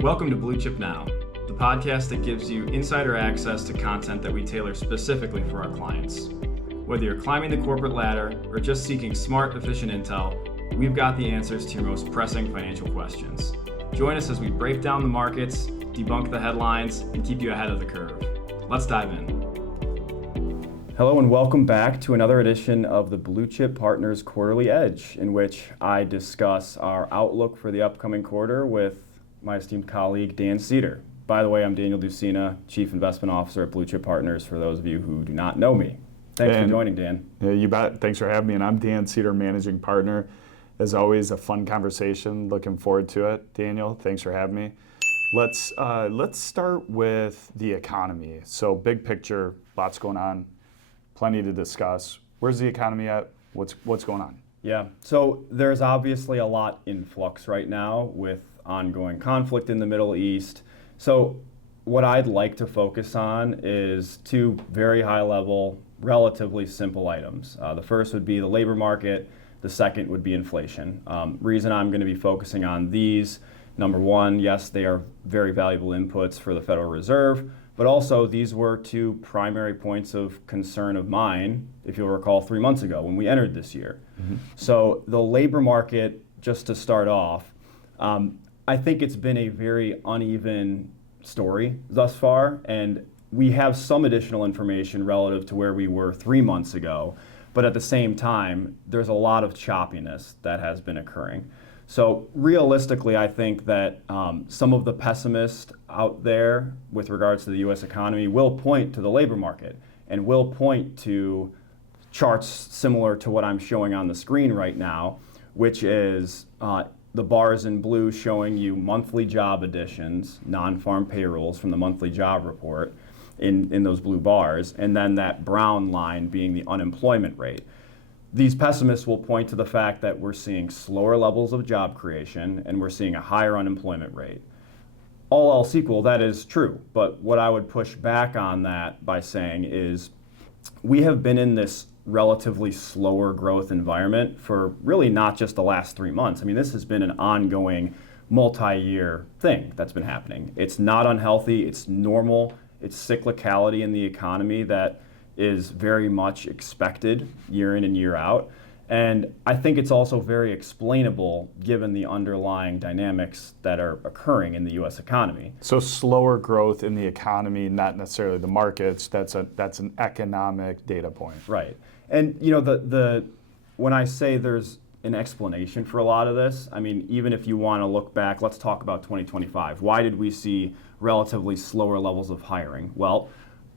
Welcome to Blue Chip Now, the podcast that gives you insider access to content that we tailor specifically for our clients. Whether you're climbing the corporate ladder or just seeking smart, efficient intel, we've got the answers to your most pressing financial questions. Join us as we break down the markets, debunk the headlines, and keep you ahead of the curve. Let's dive in. Hello and welcome back to another edition of the Blue Chip Partners Quarterly Edge, in which I discuss our outlook for the upcoming quarter with my esteemed colleague, Dan Seder. By the way, I'm Daniel Dusina, Chief Investment Officer at Blue Chip Partners, for those of you who do not know me. Thanks for joining, Dan. Yeah, you bet. Thanks for having me. And I'm Dan Seder, Managing Partner. As always, a fun conversation. Looking forward to it. Daniel, thanks for having me. Let's start with the economy. So big picture, lots going on, plenty to discuss. Where's the economy at? What's going on? Yeah, so there's obviously a lot in flux right now with ongoing conflict in the Middle East. So what I'd like to focus on is two very high level, relatively simple items. The first would be the labor market. The second would be inflation. Reason I'm going to be focusing on these, number one, yes, they are very valuable inputs for the Federal Reserve, but also these were two primary points of concern of mine, if you'll recall, 3 months ago when we entered this year. So the labor market, just to start off, I think it's been a very uneven story thus far, and we have some additional information relative to where we were 3 months ago, but at the same time, there's a lot of choppiness that has been occurring. So realistically, I think that some of the pessimists out there with regards to the U.S. economy will point to the labor market and will point to charts similar to what I'm showing on the screen right now, which is the bars in blue showing you monthly job additions, non-farm payrolls from the monthly job report in those blue bars, and then that brown line being the unemployment rate. These pessimists will point to the fact that we're seeing slower levels of job creation and we're seeing a higher unemployment rate. All else equal, that is true, but what I would push back on that by saying is we have been in this relatively slower growth environment for really not just the last 3 months. I mean, this has been an ongoing multi-year thing that's been happening. It's not unhealthy, it's normal, it's cyclicality in the economy that is very much expected year in and year out. And I think it's also very explainable given the underlying dynamics that are occurring in the U.S. economy. So slower growth in the economy, not necessarily the markets, that's an economic data point. Right. And you know, when I say there's an explanation for a lot of this, I mean, even if you want to look back, let's talk about 2025. Why did we see relatively slower levels of hiring? Well,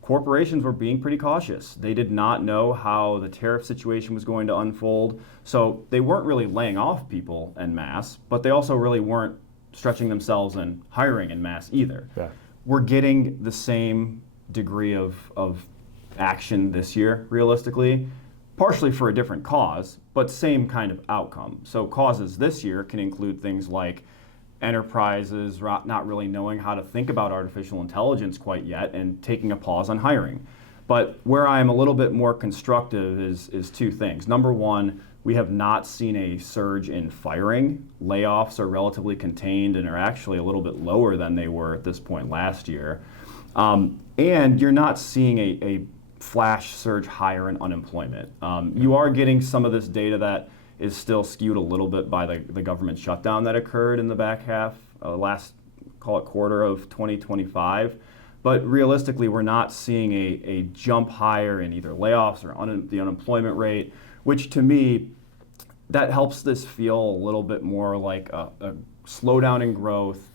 corporations were being pretty cautious. They did not know how the tariff situation was going to unfold. So they weren't really laying off people en masse, but they also really weren't stretching themselves and hiring en masse either. Yeah. We're getting the same degree of action this year, realistically, partially for a different cause, but same kind of outcome. So causes this year can include things like enterprises not really knowing how to think about artificial intelligence quite yet and taking a pause on hiring. But where I am a little bit more constructive is two things. Number one, we have not seen a surge in firing. Layoffs are relatively contained and are actually a little bit lower than they were at this point last year. And you're not seeing a flash surge higher in unemployment. You are getting some of this data that is still skewed a little bit by the government shutdown that occurred in the back half, last, call it quarter of 2025. But realistically, we're not seeing a jump higher in either layoffs or the unemployment rate, which to me, that helps this feel a little bit more like a slowdown in growth.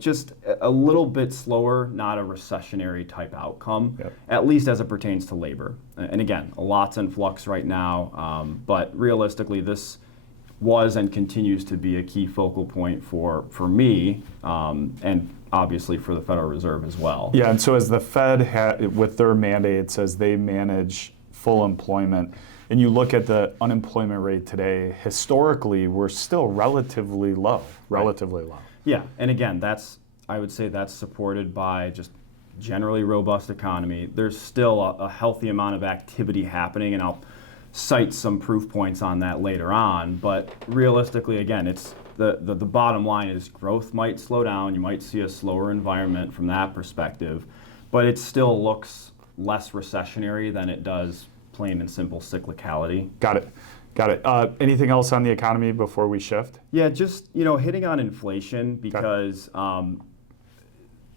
Just a little bit slower, not a recessionary type outcome, At least as it pertains to labor. And again, a lot's in flux right now, but realistically, this was and continues to be a key focal point for me, and obviously for the Federal Reserve as well. Yeah, and so as the Fed, with their mandates, as they manage full employment, and you look at the unemployment rate today, historically, we're still relatively low. Yeah, and again, I would say that's supported by just generally robust economy. There's still a healthy amount of activity happening, and I'll cite some proof points on that later on. But realistically, again, it's the bottom line is growth might slow down. You might see a slower environment from that perspective, but it still looks less recessionary than it does plain and simple cyclicality. Got it. Anything else on the economy before we shift? Yeah, just hitting on inflation because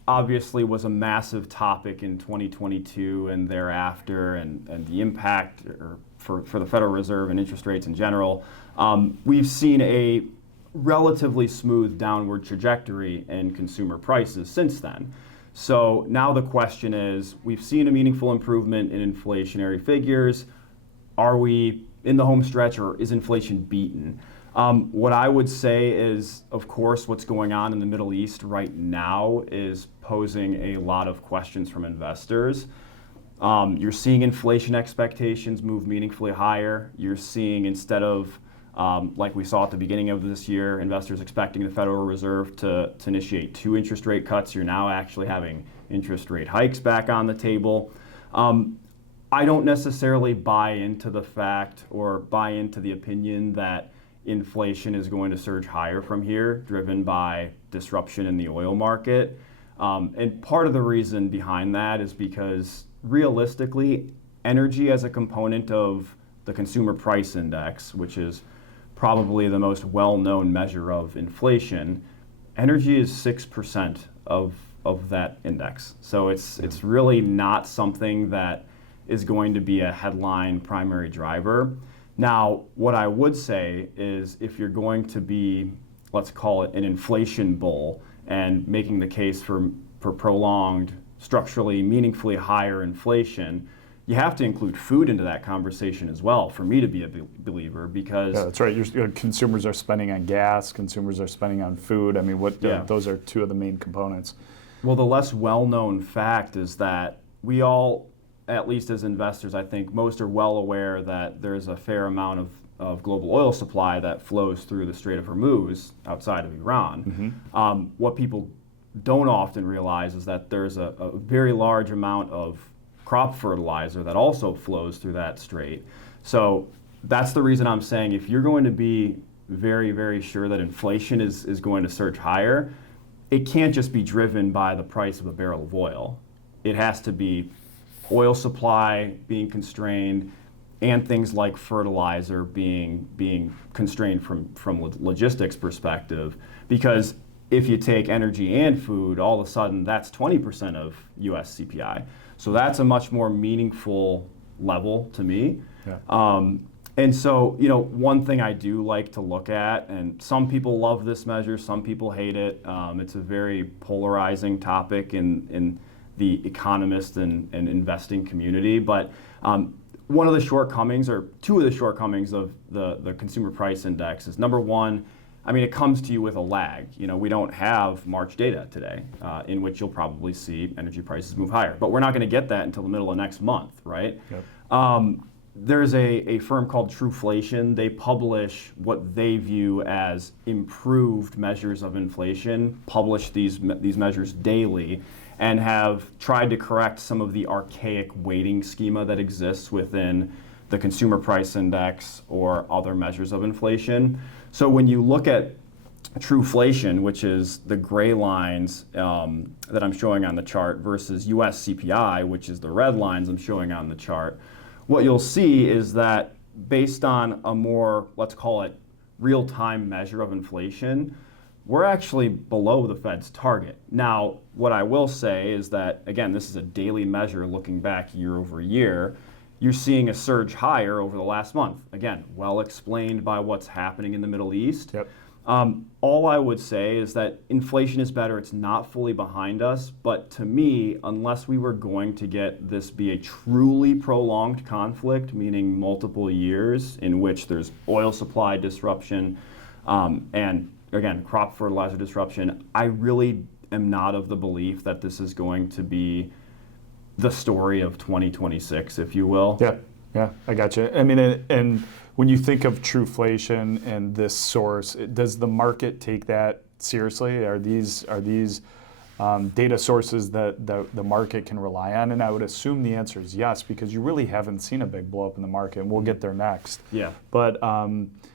obviously was a massive topic in 2022 and thereafter, and the impact for the Federal Reserve and interest rates in general. We've seen a relatively smooth downward trajectory in consumer prices since then. So now the question is, we've seen a meaningful improvement in inflationary figures. Are we in the home stretch, or is inflation beaten? What I would say is, of course, what's going on in the Middle East right now is posing a lot of questions from investors. You're seeing inflation expectations move meaningfully higher. You're seeing, instead of like we saw at the beginning of this year, investors expecting the Federal Reserve to initiate 2 interest rate cuts, you're now actually having interest rate hikes back on the table. I don't necessarily buy into the fact or buy into the opinion that inflation is going to surge higher from here, driven by disruption in the oil market. And part of the reason behind that is because realistically, energy as a component of the consumer price index, which is probably the most well-known measure of inflation, energy is 6% of that index. So it's really not something that is going to be a headline primary driver. Now, what I would say is, if you're going to be, let's call it an inflation bull, and making the case for prolonged, structurally, meaningfully higher inflation, you have to include food into that conversation as well for me to be a believer, because... Yeah, that's right. Consumers are spending on gas, consumers are spending on food. I mean, those are 2 of the main components. Well, the less well-known fact is that we all, at least as investors, I think most are well aware that there's a fair amount of global oil supply that flows through the Strait of Hormuz outside of Iran. Mm-hmm. What people don't often realize is that there's a very large amount of crop fertilizer that also flows through that strait. So that's the reason I'm saying, if you're going to be very, very sure that inflation is going to surge higher, it can't just be driven by the price of a barrel of oil. It has to be oil supply being constrained, and things like fertilizer being constrained from logistics perspective. Because if you take energy and food, all of a sudden that's 20% of US CPI. So that's a much more meaningful level to me. Yeah. And so, one thing I do like to look at, and some people love this measure, some people hate it. It's a very polarizing topic in the economist and investing community. But one of the shortcomings, or 2 of the shortcomings of the consumer price index is, number one, it comes to you with a lag. We don't have March data today, in which you'll probably see energy prices move higher. But we're not going to get that until the middle of next month, right? Yep. There's a firm called Trueflation. They publish what they view as improved measures of inflation, publish these measures daily, and have tried to correct some of the archaic weighting schema that exists within the consumer price index or other measures of inflation. So when you look at Trueflation, which is the gray lines that I'm showing on the chart, versus US CPI, which is the red lines I'm showing on the chart, what you'll see is that based on a more, let's call it, real-time measure of inflation, we're actually below the Fed's target. Now, what I will say is that, again, this is a daily measure looking back year over year. You're seeing a surge higher over the last month. Again, well explained by what's happening in the Middle East. Yep. All I would say is that inflation is better. It's not fully behind us. But to me, unless we were going to get this be a truly prolonged conflict, meaning multiple years in which there's oil supply disruption and, again, crop fertilizer disruption, I really am not of the belief that this is going to be the story of 2026, if you will. Yeah, I got you. And when you think of Trueflation and this source, does the market take that seriously? Are these data sources that the market can rely on? And I would assume the answer is yes, because you really haven't seen a big blow up in the market, and we'll get there next. Yeah. But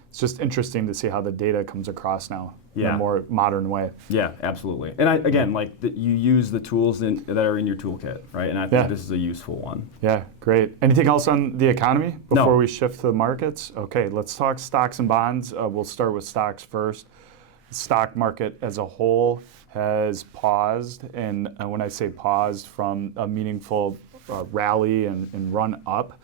it's just interesting to see how the data comes across now in a more modern way. Yeah, absolutely. And again, you use the tools that are in your toolkit, right? And I think this is a useful one. Yeah, great. Anything else on the economy before No. we shift to the markets? Okay, let's talk stocks and bonds. We'll start with stocks first. The stock market as a whole has paused, and when I say paused, from a meaningful rally and run up.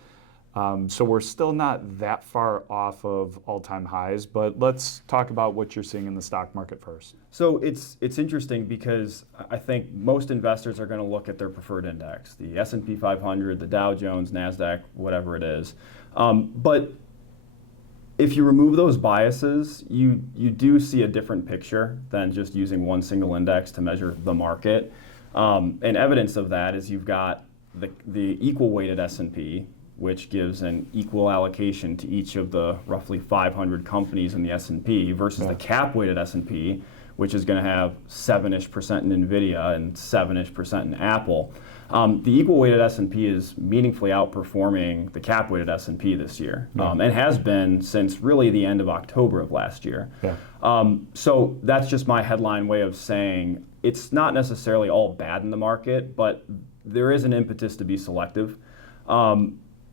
So we're still not that far off of all-time highs, but let's talk about what you're seeing in the stock market first. So it's interesting because I think most investors are going to look at their preferred index, the S&P 500, the Dow Jones, NASDAQ, whatever it is. But if you remove those biases, you do see a different picture than just using one single index to measure the market. And evidence of that is you've got the equal weighted S&P, which gives an equal allocation to each of the roughly 500 companies in the S&P versus the cap-weighted S&P, which is going to have 7-ish% in NVIDIA and 7-ish% in Apple. The equal-weighted S&P is meaningfully outperforming the cap-weighted S&P this year, and has been since really the end of October of last year. So that's just my headline way of saying it's not necessarily all bad in the market, but there is an impetus to be selective.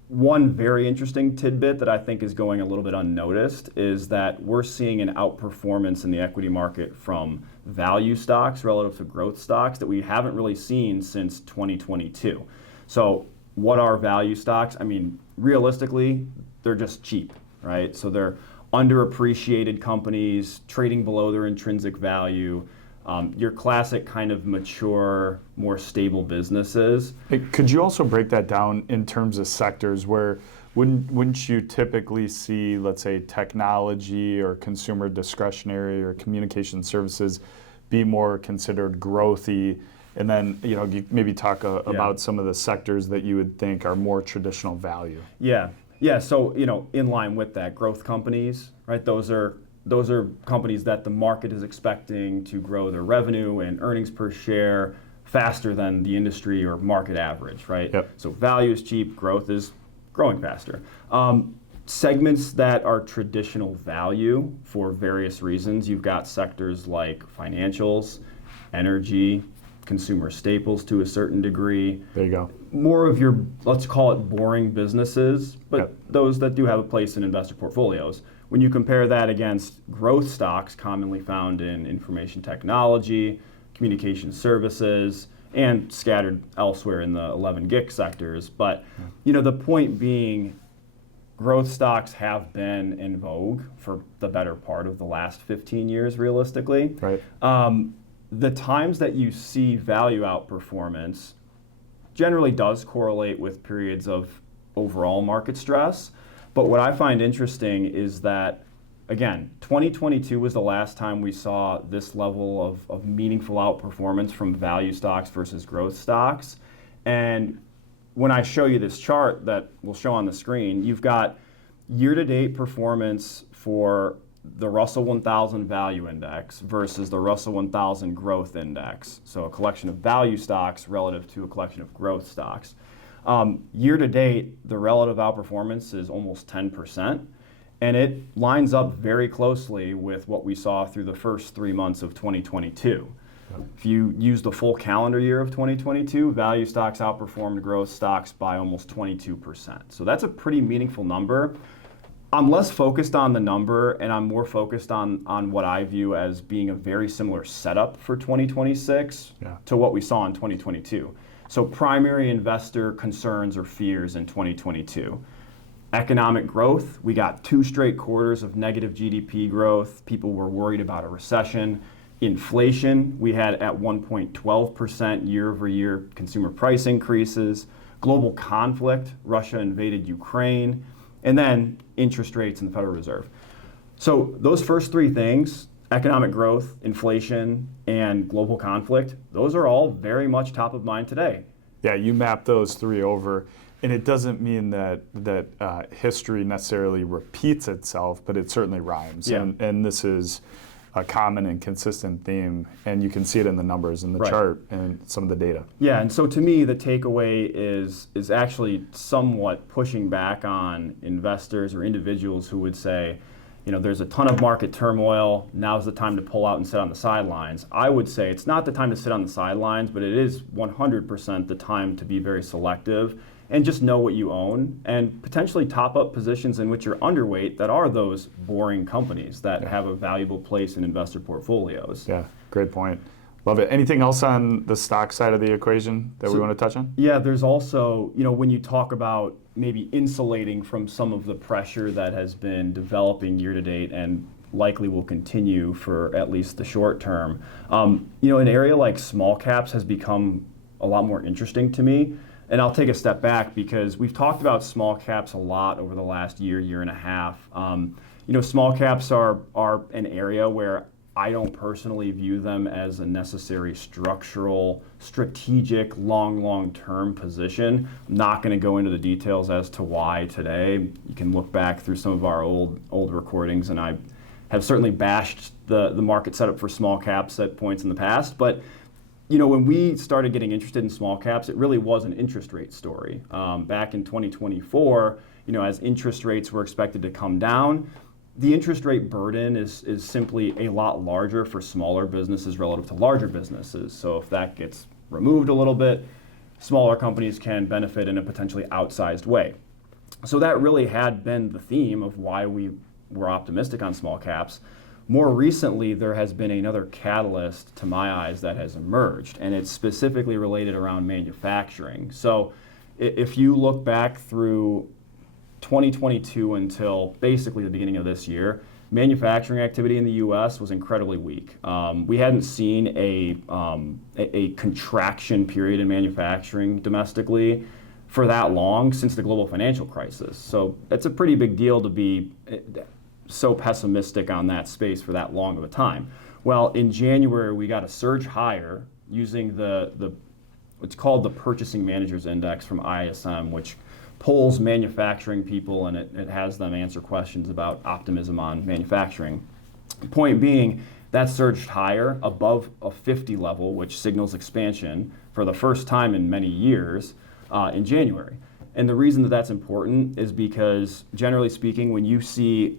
One very interesting tidbit that I think is going a little bit unnoticed is that we're seeing an outperformance in the equity market from value stocks relative to growth stocks that we haven't really seen since 2022. So what are value stocks? I mean, realistically, they're just cheap, right? So they're underappreciated companies trading below their intrinsic value. Your classic kind of mature, more stable businesses. Could you also break that down in terms of sectors where wouldn't you typically see, let's say, technology or consumer discretionary or communication services be more considered growthy? And then, you maybe talk about some of the sectors that you would think are more traditional value. Yeah. So, in line with that, growth companies, right? Those are companies that the market is expecting to grow their revenue and earnings per share faster than the industry or market average, right? So value is cheap, growth is growing faster. Segments that are traditional value for various reasons, you've got sectors like financials, energy, consumer staples to a certain degree. There you go. More of your, let's call it boring businesses, but those that do have a place in investor portfolios. When you compare that against growth stocks commonly found in information technology, communication services, and scattered elsewhere in the 11 GIC sectors. But the point being, growth stocks have been in vogue for the better part of the last 15 years, realistically. Right. The times that you see value outperformance generally does correlate with periods of overall market stress. But what I find interesting is that, again, 2022 was the last time we saw this level of meaningful outperformance from value stocks versus growth stocks. And when I show you this chart that we'll show on the screen, you've got year-to-date performance for the Russell 1000 Value Index versus the Russell 1000 Growth Index. So a collection of value stocks relative to a collection of growth stocks. Year to date, the relative outperformance is almost 10%, and it lines up very closely with what we saw through the first 3 months of 2022. If you use the full calendar year of 2022, value stocks outperformed growth stocks by almost 22%. So that's a pretty meaningful number. I'm less focused on the number, and I'm more focused on what I view as being a very similar setup for 2026 to what we saw in 2022. So primary investor concerns or fears in 2022. Economic growth, we got 2 straight quarters of negative GDP growth. People were worried about a recession. Inflation, we had at one point 12% year-over-year consumer price increases. Global conflict, Russia invaded Ukraine. And then interest rates in the Federal Reserve. So those first 3 things, economic growth, inflation, and global conflict, those are all very much top of mind today. Yeah, you map those 3 over, and it doesn't mean that history necessarily repeats itself, but it certainly rhymes. And this is a common and consistent theme, and you can see it in the numbers, in the Right. chart, and some of the data. Yeah, and so to me, the takeaway is actually somewhat pushing back on investors or individuals who would say, there's a ton of market turmoil, now's the time to pull out and sit on the sidelines. I would say it's not the time to sit on the sidelines, but it is 100% the time to be very selective and just know what you own and potentially top up positions in which you're underweight that are those boring companies that have a valuable place in investor portfolios. Yeah, great point. Love it. Anything else on the stock side of the equation that we want to touch on? Yeah, there's also, when you talk about maybe insulating from some of the pressure that has been developing year to date and likely will continue for at least the short term, an area like small caps has become a lot more interesting to me. And I'll take a step back because we've talked about small caps a lot over the last year and a half. Small caps are an area where I don't personally view them as a necessary structural, strategic, long-term position. I'm not going to go into the details as to why today. You can look back through some of our old recordings, and I have certainly bashed the market setup for small caps at points in the past. But when we started getting interested in small caps, it really was an interest rate story. Back in 2024, as interest rates were expected to come down, the interest rate burden is simply a lot larger for smaller businesses relative to larger businesses. So if that gets removed a little bit, smaller companies can benefit in a potentially outsized way. So that really had been the theme of why we were optimistic on small caps. More recently, there has been another catalyst, to my eyes, that has emerged, and it's specifically related around manufacturing. So if you look back through 2022 until basically the beginning of this year, manufacturing activity in the U.S. was incredibly weak. We hadn't seen a contraction period in manufacturing domestically for that long since the global financial crisis. So it's a pretty big deal to be so pessimistic on that space for that long of a time. Well, in January, we got a surge higher using what's called the Purchasing Managers Index from ISM, which polls manufacturing people, and it has them answer questions about optimism on manufacturing. Point being, that surged higher above a 50 level, which signals expansion for the first time in many years in January. And the reason that that's important is because, generally speaking, when you see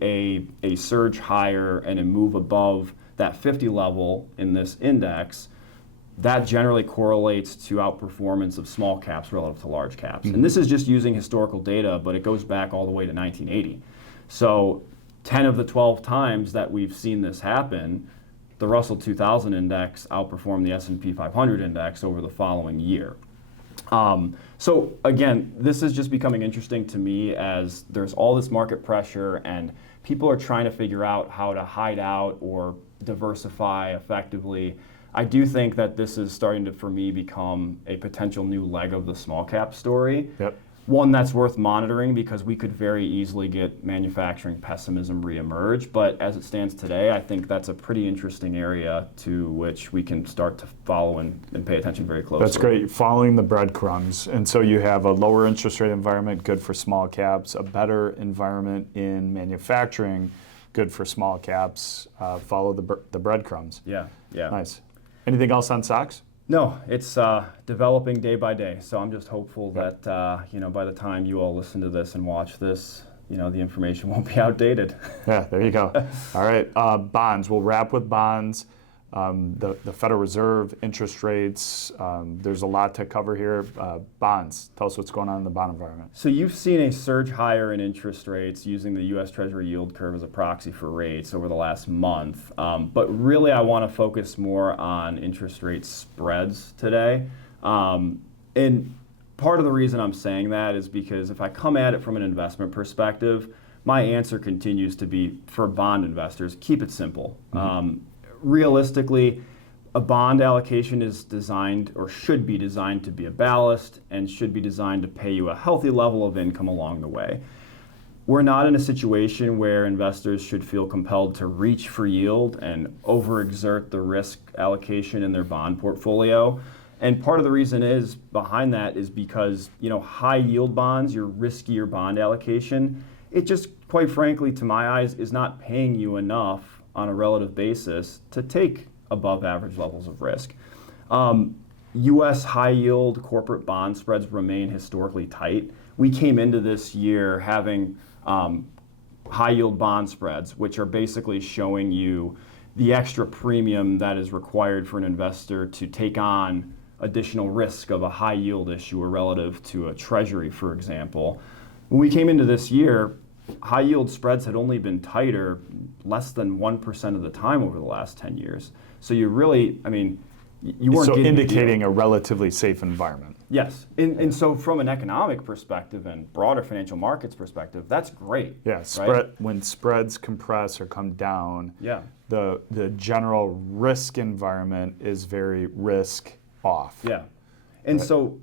a surge higher and a move above that 50 level in this index, that generally correlates to outperformance of small caps relative to large caps. And this is just using historical data, but it goes back all the way to 1980. So 10 of the 12 times that we've seen this happen, the Russell 2000 index outperformed the S&P 500 index over the following year. So again, this is just becoming interesting to me as there's all this market pressure and people are trying to figure out how to hide out or diversify effectively. I do think that this is starting to, for me, become a potential new leg of the small cap story. Yep. One that's worth monitoring because we could very easily get manufacturing pessimism reemerge. But as it stands today, I think that's a pretty interesting area to which we can start to follow and pay attention very closely. That's great, following the breadcrumbs. And so you have a lower interest rate environment, good for small caps, a better environment in manufacturing, good for small caps. Follow the breadcrumbs. Yeah. Nice. Anything else on stocks? No, it's developing day by day. So I'm just hopeful that by the time you all listen to this and watch this, the information won't be outdated. Yeah, there you go. All right, bonds. We'll wrap with bonds. The Federal Reserve, interest rates. There's a lot to cover here. Bonds. Tell us what's going on in the bond environment. So you've seen a surge higher in interest rates using the U.S. Treasury yield curve as a proxy for rates over the last month. But really, I want to focus more on interest rate spreads today. And part of the reason I'm saying that is because if I come at it from an investment perspective, my answer continues to be for bond investors, keep it simple. Realistically, a bond allocation is designed or should be designed to be a ballast and should be designed to pay you a healthy level of income along the way. We're not in a situation where investors should feel compelled to reach for yield and overexert the risk allocation in their bond portfolio. And part of the reason is behind that is because, high yield bonds, your riskier bond allocation, it just, quite frankly, to my eyes, is not paying you enough on a relative basis to take above average levels of risk. U.S. high yield corporate bond spreads remain historically tight. We came into this year having high yield bond spreads, which are basically showing you the extra premium that is required for an investor to take on additional risk of a high yield issuer relative to a treasury, for example. When we came into this year, high yield spreads had only been tighter less than 1% of the time over the last 10 years. So you really, you weren't so getting indicating a relatively safe environment. Yes, and so from an economic perspective and broader financial markets perspective, that's great. Yeah, right? When spreads compress or come down, Yeah. the general risk environment is very risk off. Yeah, and Right. so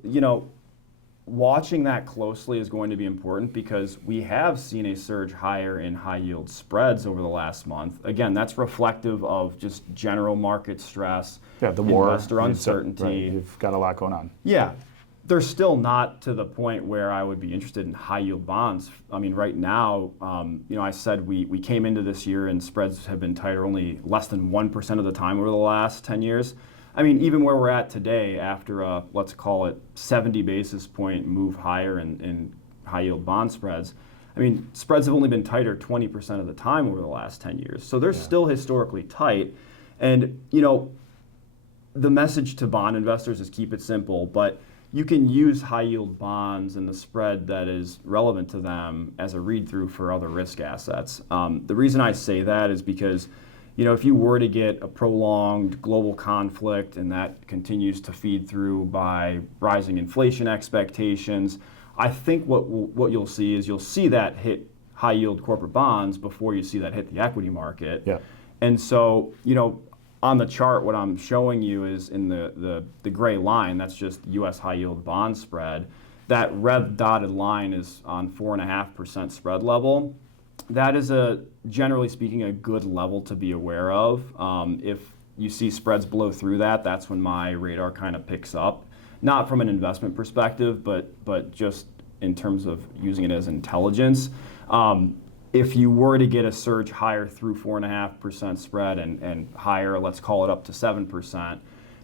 watching that closely is going to be important because we have seen a surge higher in high yield spreads over the last month. Again, that's reflective of just general market stress, Yeah, the war, investor uncertainty. Right. You've got a lot going on. Yeah, they're still not to the point where I would be interested in high yield bonds. Right now, I said we came into this year and spreads have been tighter only less than 1% of the time over the last 10 years. Even where we're at today, after a, let's call it 70 basis point move higher in high yield bond spreads, spreads have only been tighter 20% of the time over the last 10 years. So they're still historically tight. And, the message to bond investors is keep it simple, but you can use high yield bonds and the spread that is relevant to them as a read through for other risk assets. The reason I say that is because if you were to get a prolonged global conflict and that continues to feed through by rising inflation expectations, I think what you'll see is you'll see that hit high yield corporate bonds before you see that hit the equity market. Yeah. And so, on the chart, what I'm showing you is in the gray line, that's just U.S. high yield bond spread. That red dotted line is on 4.5% spread level. That is generally speaking, a good level to be aware of. If you see spreads blow through that, that's when my radar kind of picks up. Not from an investment perspective, but just in terms of using it as intelligence. If you were to get a surge higher through 4.5% spread and higher, let's call it up to 7%,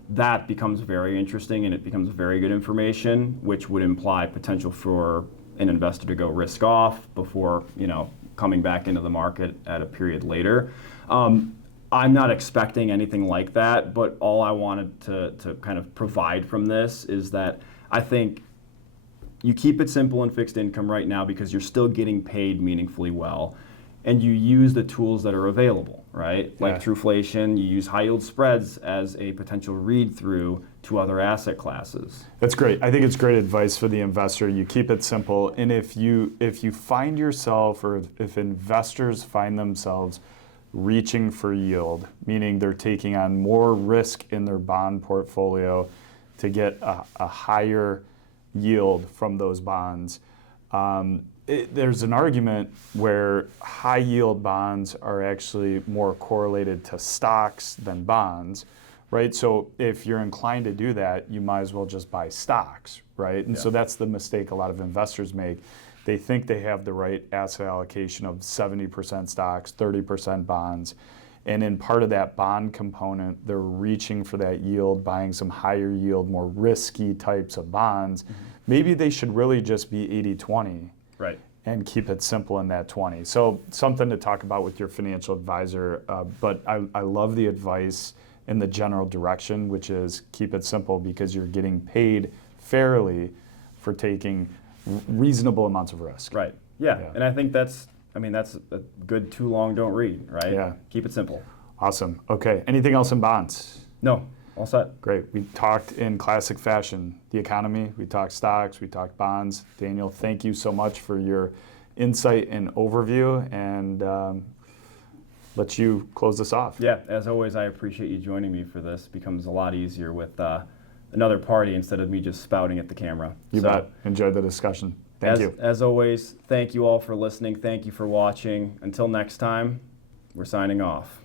that becomes very interesting and it becomes very good information, which would imply potential for an investor to go risk off before, coming back into the market at a period later. I'm not expecting anything like that, but all I wanted to kind of provide from this is that I think you keep it simple in fixed income right now because you're still getting paid meaningfully well, and you use the tools that are available, right? Yeah. Like Trueflation, you use high yield spreads as a potential read through to other asset classes. That's great. I think it's great advice for the investor. You keep it simple, and if you find yourself, or if investors find themselves reaching for yield, meaning they're taking on more risk in their bond portfolio to get a higher yield from those bonds, there's an argument where high yield bonds are actually more correlated to stocks than bonds, right? So if you're inclined to do that, you might as well just buy stocks, right? And so that's the mistake a lot of investors make. They think they have the right asset allocation of 70% stocks, 30% bonds. And in part of that bond component, they're reaching for that yield, buying some higher yield, more risky types of bonds. Mm-hmm. Maybe they should really just be 80-20. Right. And keep it simple in that 20. So something to talk about with your financial advisor, but I love the advice in the general direction, which is keep it simple because you're getting paid fairly for taking reasonable amounts of risk. Right. Yeah. And I think that's a good too long don't read, right? Yeah. Keep it simple. Awesome. Okay. Anything else in bonds? No. All set. Great. We talked in classic fashion, the economy, we talked stocks, we talked bonds. Daniel, thank you so much for your insight and overview, and let you close this off. Yeah, as always, I appreciate you joining me for this. It becomes a lot easier with another party instead of me just spouting at the camera. You bet. Enjoyed the discussion. Thank you. As always, thank you all for listening. Thank you for watching. Until next time, we're signing off.